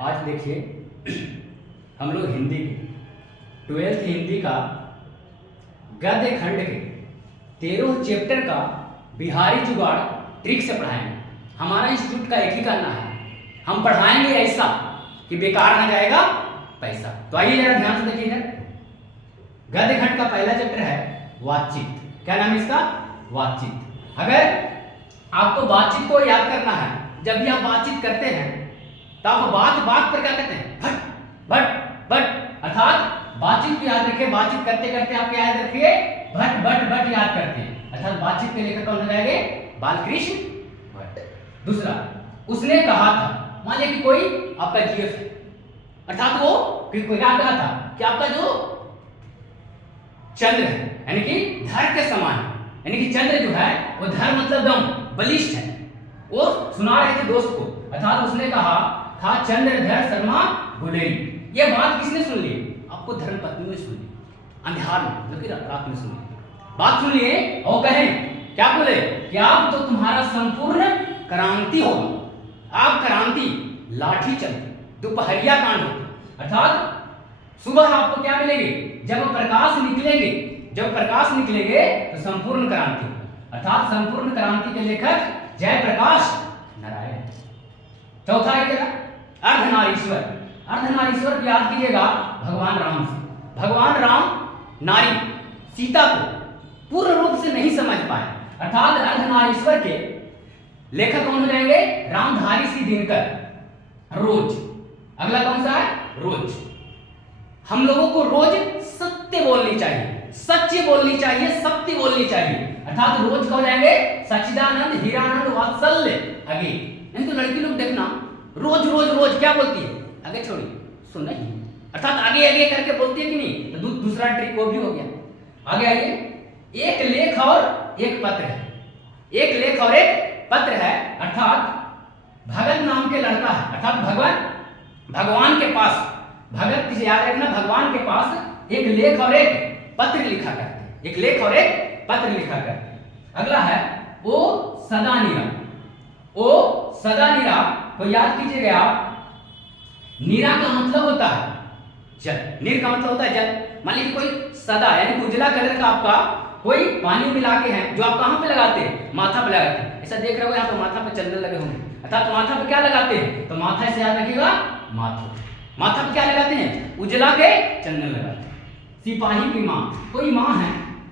आज देखिए हम लोग हिंदी के 12th हिंदी का गद्य खंड के 13 चैप्टर का बिहारी जुगाड़ ट्रिक से पढ़ाएंगे। हमारा इंस्टीट्यूट का एक ही करना है, हम पढ़ाएंगे ऐसा कि बेकार ना जाएगा पैसा। तो आइए जरा ध्यान से देखिए इधर। गद्य खंड का पहला चैप्टर है बातचीत। क्या नाम है इसका? बातचीत। अगर आपको बातचीत को याद करना है, जब भी आप बातचीत करते हैं तो आप बात बात पर क्या कहते हैं? भट भट भट। अर्थात बातचीत को याद रखिए, बातचीत करते करते आप क्या याद रखिए? भट भट भट याद करते हैं। अर्थात बातचीत के लेखक कौन हो जाएंगे? बालकृष्ण भट्ट। दूसरा, उसने कहा था। मान लिया कि कोई आपका जीएफ है, अर्थात वो कोई क्या कहा था कि आपका जो चंद्र है यानी कि धर के समान है, यानी कि चंद्र जो है वो धर मतलब दम बलिष्ठ है। वो सुना रहे थे दोस्त को, अर्थात उसने कहा था चंद्रधर शर्मा गुलेरी। ये बात किसने सुन ली? आपको धर्मपत्नी ने सुन ली, अंधियार में, जो कि रात में सुन ली। बात सुन लिए और कहे क्या बोले कि आप तो तुम्हारा संपूर्ण क्रांति होगा। आप क्रांति लाठी चलती, दोपहरिया कांड होती। अर्थात सुबह आपको क्या मिलेगी? जब प्रकाश निकलेंगे, जब प्रकाश निकलेंगे तो संपूर्ण क्रांति। अर्थात संपूर्ण क्रांति के लेखक जयप्रकाश नारायण। चौथा है अर्धनारीश्वर। अर्धनारीश्वर की याद कीजिएगा भगवान राम से। भगवान राम नारी सीता को पूर्ण रूप से नहीं समझ पाए, अर्थात अर्धनारीश्वर के लेखक कौन हो जाएंगे? रामधारी सिंह दिनकर। रोज, अगला कौन सा है? रोज। हम लोगों को रोज सत्य बोलनी चाहिए, सच्ची बोलनी चाहिए, सत्य बोलनी चाहिए। अर्थात रोज कहो जाएंगे सच्चिदानंद हीरानंद वात्सल्य आगे। नहीं तो लड़की लोग देखना रोज रोज रोज क्या बोलती है? आगे छोड़ी सुन नहीं, अर्थात आगे आगे करके बोलती है कि नहीं। तो दूसरा ट्रिक वो भी हो गया। आगे आइए, एक लेख और एक पत्र है। एक लेख और एक पत्र है, अर्थात भगत नाम के लड़का है, अर्थात भगवान के पास, भगत किसे याद रखना, भगवान के पास एक लेख और एक पत्र लिखा करते हैं। एक लेख और एक पत्र लिखा करते हैं। अगला है ओ सदा नीरा। ओ सदा नीरा को याद कीजिएगा आप। नीरा का मतलब होता है जल, नीर का मतलब होता है जल। मान लीजिए कोई सदा यानी उजला कलर का आपका कोई पानी मिला के है, जो आप कहां पे लगाते हैं? माथा पे लगाते हैं। ऐसा देख रहे हो यहाँ पे माथा पे चंदन लगे होंगे, अर्थात माथा पे क्या लगाते हैं? तो माथा से याद रखिएगा माथा। माथा पे क्या लगाते हैं? उजला के चंदन लगाते हैं। सिपाही की माँ, कोई माँ है,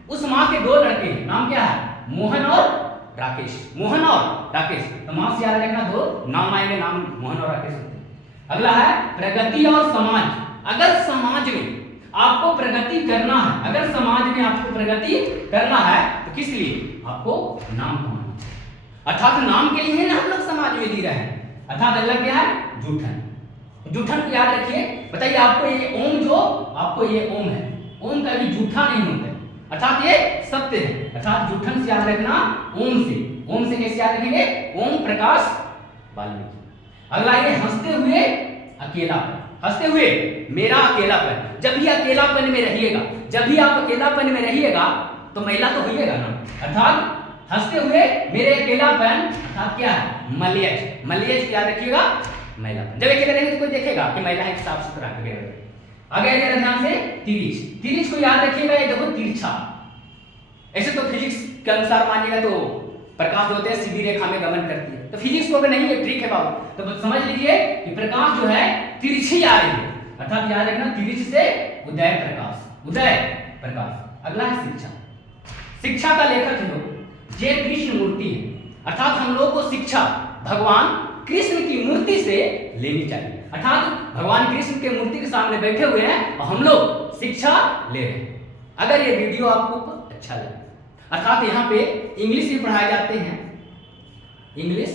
उस माँ के दो लड़के हैं, नाम क्या है? मोहन और राकेश। मोहन और राकेश, तो माँ से याद रखना दो नाम आएंगे, नाम मोहन और राकेश होते हैं। अगला है प्रगति और समाज। अगर समाज में आपको प्रगति करना है, अगर समाज में आपको प्रगति करना है तो किस लिए? आपको नाम कमाना, अर्थात नाम के लिए ना हम लोग समाज में जी रहे हैं। अर्थात अगला क्या है? जूठन। जूठन को याद रखिए। बताइए आपको ये ओम, जो आपको ये ओम है, ओम का भी जूठा नहीं होता है, अर्थात ये सत्य है। अर्थात जूठन से याद रखना ओम से। ओम से कैसे याद रखेंगे? ओम प्रकाश वाल्मीकि। अगला ये हंसते हुए अकेलापन। हंसते हुए मेरा अकेलापन। जब भी अकेलापन में रहिएगा, जब भी आप अकेलापन में रहिएगा तो महिला तो होइएगा ना। अर्थात हंसते हुए मेरे अकेलापन, अर्थात क्या है? मलयज। मलयज याद रखिएगा, महिलापन। जब अकेले रहेंगे तो कोई देखेगा कि महिला है, साफ सुथरा वगैरह। आगे आइए ध्यान से, तिरछ। तिरछ को याद रखिएगा, ये देखो तिरछा। ऐसे तो फिजिक्स के अनुसार मानिएगा तो प्रकाश जो होते हैं सीधी रेखा में गमन करती है, तो फिजिक्स को अगर नहीं है ट्रिक है बाबू, तो समझ लीजिए कि प्रकाश जो है तिरछी आ रही है, अर्थात याद रखना तिरछ से उदय प्रकाश, उदय प्रकाश। अगला है शिक्षा। शिक्षा का लेखक जो जय कृष्ण मूर्ति है, अर्थात हम लोग को शिक्षा भगवान कृष्ण की मूर्ति से लेनी चाहिए। अर्थात भगवान कृष्ण के मूर्ति के सामने बैठे हुए हैं और हम लोग शिक्षा ले रहे हैं। अगर ये वीडियो आपको अच्छा लगे, अर्थात यहाँ पे इंग्लिश भी पढ़ाए जाते हैं, इंग्लिश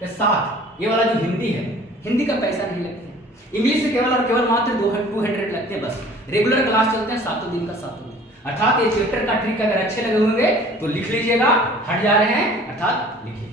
के साथ ये वाला जो हिंदी है, हिंदी का पैसा नहीं लगता है। इंग्लिश से केवल और केवल मात्र 200 लगते हैं बस। रेगुलर क्लास चलते हैं 7 दिन का 7 दिन। अर्थात ये चैप्टर का ट्रिक अगर अच्छे लगे होंगे तो लिख लीजिएगा, हट जा रहे हैं अर्थात लिखिए।